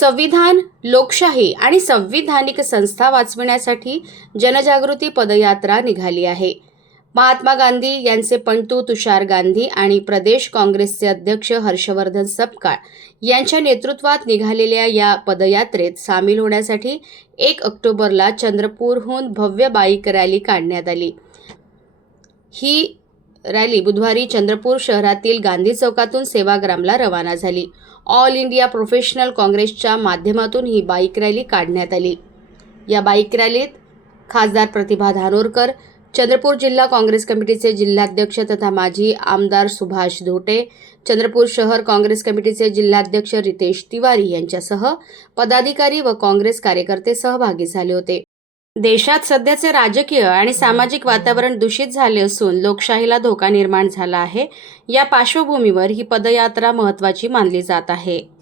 संविधान लोकशाही आणि संविधानिक संस्था वाचविण्यासाठी जनजागृती पदयात्रा निघाली आहे. महात्मा गांधी यांचे पंटू तुषार गांधी आणि प्रदेश काँग्रेसचे अध्यक्ष हर्षवर्धन सपकाळ यांच्या नेतृत्वात निघालेल्या या पदयात्रेत सामील होण्यासाठी एक ऑक्टोबरला चंद्रपूरहून भव्य बाईक रॅली काढण्यात आली. ही रॅली बुधवारी चंद्रपूर शहरातील गांधी चौकातून सेवाग्रामला रवाना झाली. ऑल इंडिया प्रोफेशनल काँग्रेसच्या माध्यमातून ही बाईक रॅली काढण्यात आली. या बाईक रॅलीत खासदार प्रतिभा धानोरकर चंद्रपूर जिल्हा काँग्रेस कमिटीचे जिल्हाध्यक्ष तथा माजी आमदार सुभाष धोटे चंद्रपूर शहर काँग्रेस कमिटीचे जिल्हाध्यक्ष रितेश तिवारी यांच्यासह पदाधिकारी व काँग्रेस कार्यकर्ते सहभागी झाले होते. देशात सध्याचे राजकीय आणि सामाजिक वातावरण दूषित झाले असून लोकशाहीला धोका निर्माण झाला आहे. या पार्श्वभूमीवर ही पदयात्रा महत्त्वाची मानली जात आहे.